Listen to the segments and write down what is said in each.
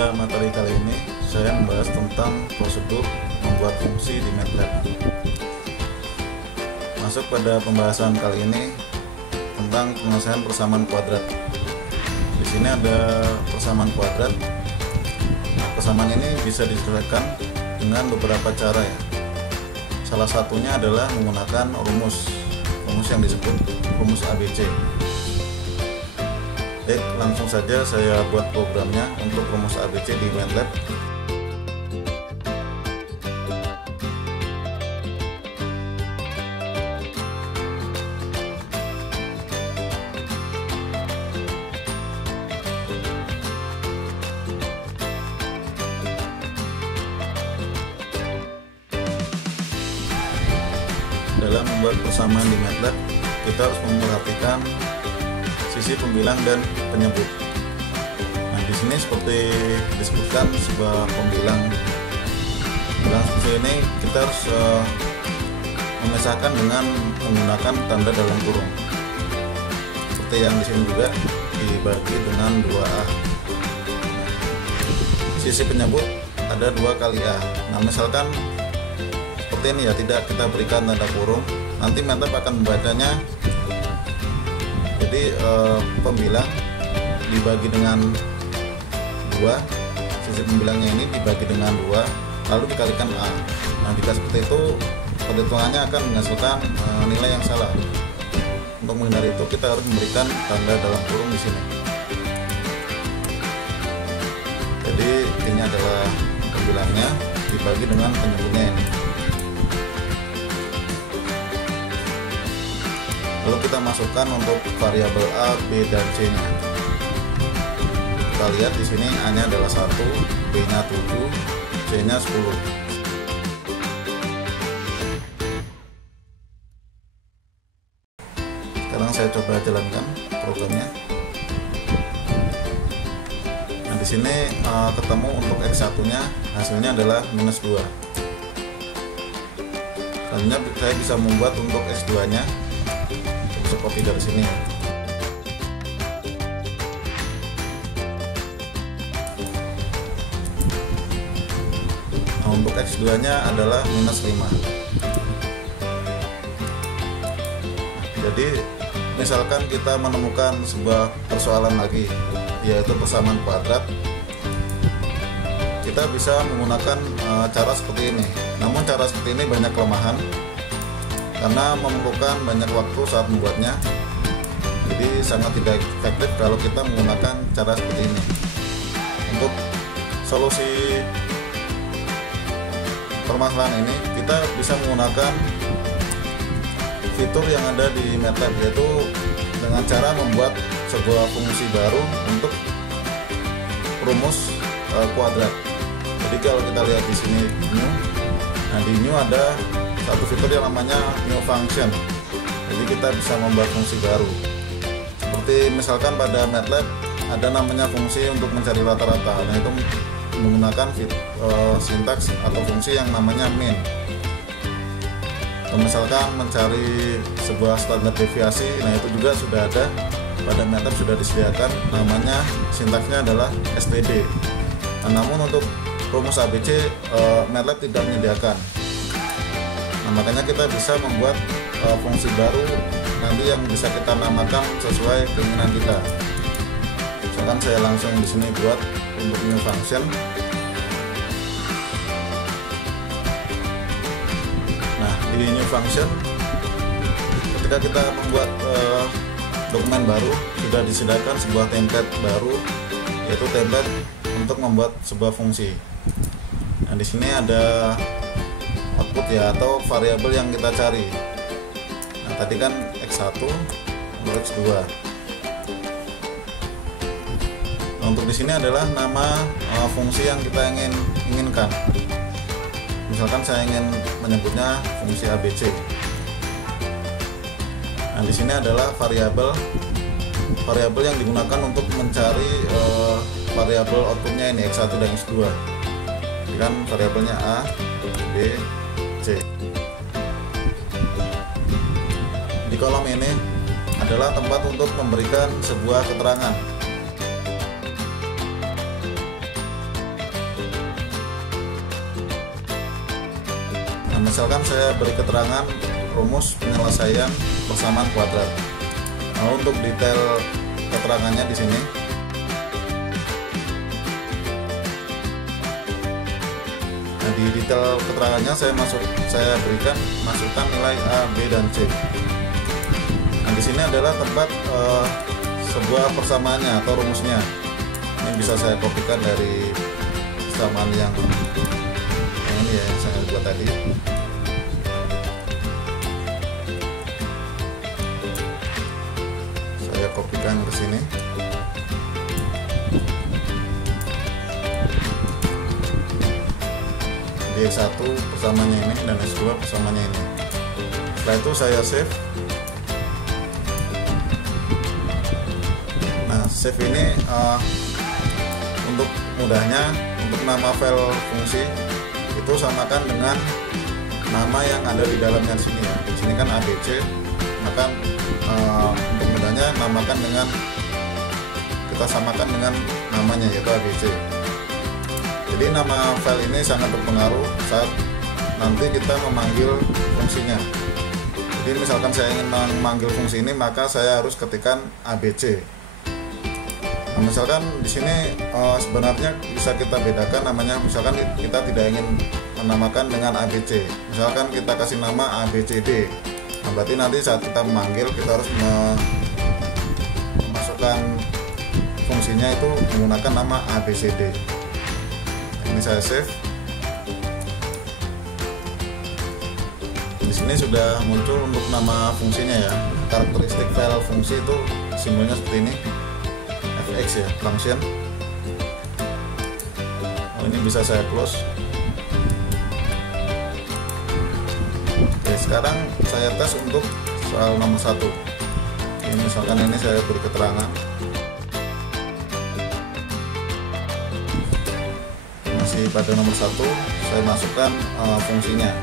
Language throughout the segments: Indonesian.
Pada materi kali ini saya membahas tentang prosedur membuat fungsi di MATLAB. Masuk pada pembahasan kali ini tentang penyelesaian persamaan kuadrat. Di sini ada persamaan kuadrat. Nah, persamaan ini bisa diselesaikan dengan beberapa cara ya. Salah satunya adalah menggunakan rumus yang disebut rumus ABC. Baik, langsung saja saya buat programnya untuk rumus ABC di MATLAB. Dalam membuat persamaan di MATLAB, kita harus memperhatikan sisi pembilang dan penyebut. Nah, di sini seperti disebutkan sebuah pembilang seperti ini, kita harus memisahkan dengan menggunakan tanda dalam kurung. Seperti yang di sini juga dibagi dengan 2A. Sisi penyebut ada 2 kali A. Nah, misalkan seperti ini ya, tidak kita berikan tanda kurung, nanti MATLAB akan membacanya. Jadi pembilang dibagi dengan 2, sisi pembilangnya ini dibagi dengan 2, lalu dikalikan A. Nah, jika seperti itu perhitungannya akan menghasilkan nilai yang salah. Untuk menghindari itu kita harus memberikan tanda dalam kurung di sini. Jadi ini adalah pembilangnya dibagi dengan penyebutnya ini. Lalu kita masukkan untuk variabel A, B, dan C-nya. Kita lihat di sini A-nya adalah 1, B-nya 7, C-nya 10. Sekarang saya coba jalankan programnya. Nah, di sini ketemu untuk X1-nya, hasilnya adalah -2. Selanjutnya saya bisa membuat untuk X2-nya. Copy dari sini ya. Nah, untuk X2 nya adalah -5. Jadi misalkan kita menemukan sebuah persoalan lagi, yaitu persamaan kuadrat, kita bisa menggunakan cara seperti ini. Namun cara seperti ini banyak kelemahan karena memerlukan banyak waktu saat membuatnya, jadi sangat tidak efektif kalau kita menggunakan cara seperti ini. Untuk solusi permasalahan ini kita bisa menggunakan fitur yang ada di MATLAB, yaitu dengan cara membuat sebuah fungsi baru untuk rumus kuadrat. Jadi kalau kita lihat di sini new, nah di new ada satu fitur yang namanya new function. Jadi kita bisa membuat fungsi baru. Seperti misalkan pada MATLAB ada namanya fungsi untuk mencari rata-rata. Nah, itu menggunakan sintaks atau fungsi yang namanya min. Atau misalkan mencari sebuah standar deviasi, nah itu juga sudah ada pada MATLAB, sudah disediakan, namanya sintaksnya adalah std. Nah, namun untuk rumus ABC MATLAB tidak menyediakan. Nah, makanya kita bisa membuat fungsi baru nanti yang bisa kita namakan sesuai keinginan kita. Misalkan saya langsung di sini buat untuk new function. Nah, di new function ketika kita membuat dokumen baru, sudah disediakan sebuah template baru, yaitu template untuk membuat sebuah fungsi. Nah, di sini ada output ya, atau variabel yang kita cari. Nah, tadi kan X1 untuk X2. Nah, untuk di sini adalah nama fungsi yang kita inginkan. Misalkan saya ingin menyebutnya fungsi ABC. Nah, di sini adalah variabel yang digunakan untuk mencari variabel outputnya ini X1 dan X2. Ini kan variabelnya A, B, C. Di kolom ini adalah tempat untuk memberikan sebuah keterangan. misalkan saya beri keterangan rumus penyelesaian persamaan kuadrat. Nah, untuk detail keterangannya di sini. Nah, di detail keterangannya saya berikan masukkan nilai A, B, dan C. Nah, di sini adalah tempat sebuah persamaannya atau rumusnya. Ini bisa saya kopikan dari persamaan yang ini ya, yang saya buat tadi. Saya kopikan ke sini. Di S1 persamaannya ini dan S2 persamaannya ini. Setelah itu saya save. Nah, save ini untuk mudahnya, untuk nama file fungsi itu samakan dengan nama yang ada di dalamnya di sini ya. Di sini kan ABC, maka untuk mudahnya kita samakan dengan namanya, yaitu ABC. Jadi nama file ini sangat berpengaruh saat nanti kita memanggil fungsinya. Jadi misalkan saya ingin memanggil fungsi ini, maka saya harus ketikkan ABC. Nah, misalkan di sini sebenarnya bisa kita bedakan namanya. Misalkan kita tidak ingin menamakan dengan ABC, misalkan kita kasih nama ABCD. Nah, berarti nanti saat kita memanggil kita harus memasukkan fungsinya itu menggunakan nama ABCD. Ini saya save. Di sini sudah muncul untuk nama fungsinya ya. Karakteristik file fungsi itu simbolnya seperti ini. Fx ya, function. Ini bisa saya close. Oke, sekarang saya tes untuk soal nomor 1. Ini misalkan ini saya beri keterangan. Masih pada nomor 1, saya masukkan fungsinya.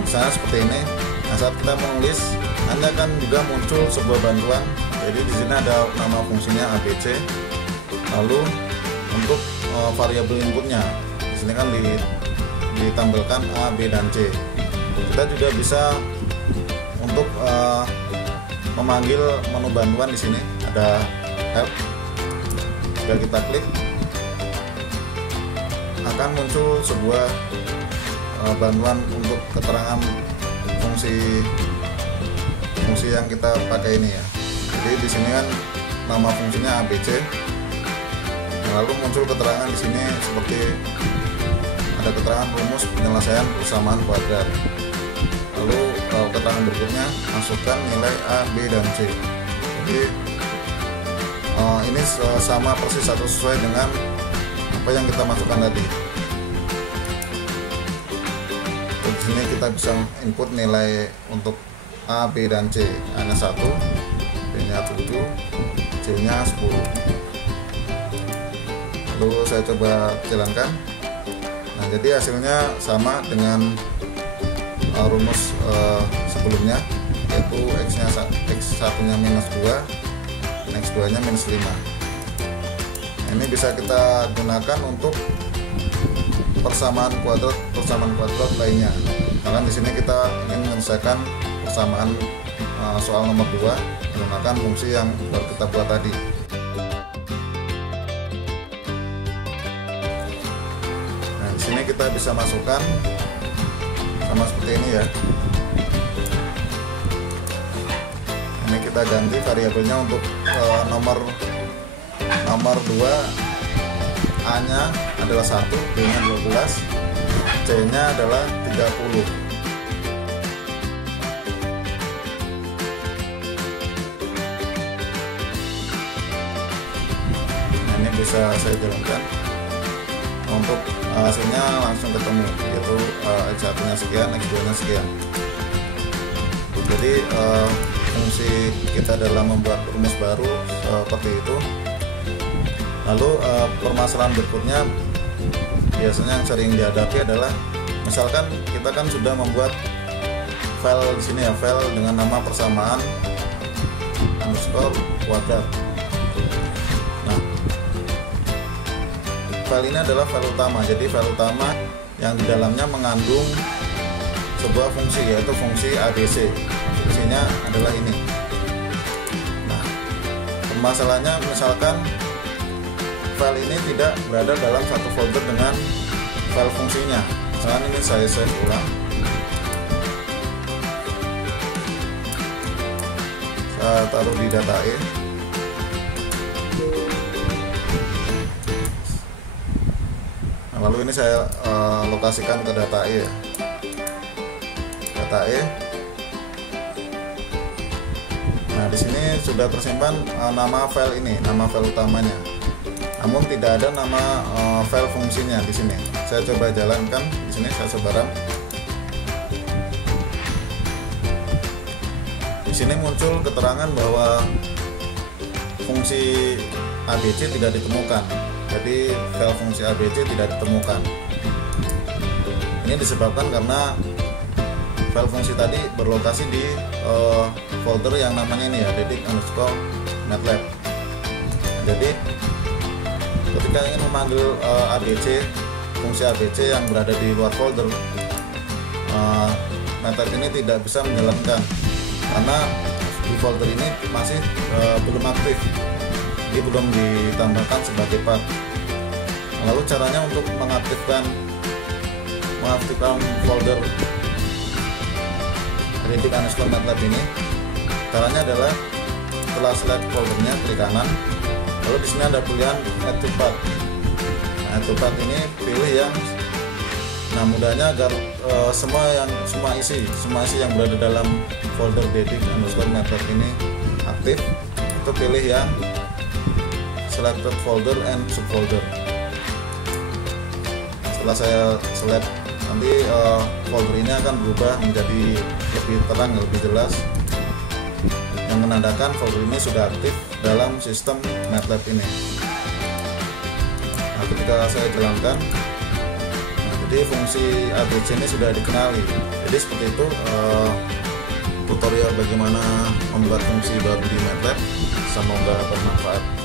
Misalnya seperti ini. Nah, saat kita menulis, Anda akan juga muncul sebuah bantuan. Jadi di sini ada nama fungsinya ABC. Lalu untuk variabel inputnya, di sini kan ditampilkan A, B, dan C. Kita juga bisa untuk memanggil menu bantuan. Di sini ada help. Jika kita klik, akan muncul sebuah bantuan untuk keterangan fungsi yang kita pakai ini ya. Jadi di sini kan nama fungsinya ABC. Lalu muncul keterangan di sini seperti ada keterangan rumus penyelesaian persamaan kuadrat. Lalu keterangan berikutnya masukkan nilai A, B, dan C. Jadi ini sama persis atau sesuai dengan apa yang kita masukkan tadi. Di sini kita bisa input nilai untuk A, B, dan C. A-nya 1, B-nya 7, C-nya 10. Lalu saya coba jalankan. Nah, jadi hasilnya sama dengan rumus sebelumnya, yaitu X1-nya minus 2, dan X2-nya minus 5. Nah, ini bisa kita gunakan untuk persamaan kuadrat lainnya. Karena di sini kita ingin menyelesaikan persamaan soal nomor 2 menggunakan fungsi yang baru kita buat tadi. Nah, di sini kita bisa masukkan sama seperti ini ya. Ini kita ganti variabelnya untuk nomor 2, A-nya adalah 1, B-nya 12, C-nya adalah 30. Nah, ini bisa saya jalankan. Untuk hasilnya langsung ketemu, yaitu X1-nya sekian, X2-nya sekian. Jadi fungsi kita dalam membuat rumus baru seperti itu. Lalu permasalahan berikutnya biasanya yang sering dihadapi adalah misalkan kita kan sudah membuat file di sini ya, file dengan nama persamaan underscore kuadrat. Nah, file ini adalah file utama. Jadi file utama yang di dalamnya mengandung sebuah fungsi, yaitu fungsi ABC. Fungsinya adalah ini. Nah, permasalahannya misalkan file ini tidak berada dalam satu folder dengan file fungsinya. Misalkan ini saya save ulang, saya taruh di data E. Nah, lalu ini saya lokasikan ke data E, data E. Nah, di sini sudah tersimpan nama file ini, nama file utamanya. Namun tidak ada nama file fungsinya di sini. Saya coba jalankan di sini, saya coba run. Di sini muncul keterangan bahwa fungsi ABC tidak ditemukan. Jadi file fungsi ABC tidak ditemukan. Ini disebabkan karena file fungsi tadi berlokasi di folder yang namanya ini ya, dedik_matlab. Jadi ketika ingin memanggil ABC, fungsi ABC yang berada di luar folder, MATLAB ini tidak bisa menjalankan karena di folder ini masih belum aktif, jadi belum ditambahkan sebagai part. Lalu caranya untuk mengaktifkan folder dedik_matlab ini, caranya adalah setelah select foldernya, klik kanan. Lalu di sini ada pilihan add to path. Nah, add to path ini pilih yang, nah mudahnya agar semua isi yang berada dalam folder dedik_matlab ini aktif, itu pilih yang selected folder and subfolder. Setelah saya select, nanti folder ini akan berubah menjadi lebih terang, lebih jelas, yang menandakan folder ini sudah aktif dalam sistem MATLAB ini. Nah, ketika saya jalankan, nah, jadi fungsi ABC ini sudah dikenali. Jadi seperti itu tutorial bagaimana membuat fungsi baru di MATLAB. Semoga bermanfaat.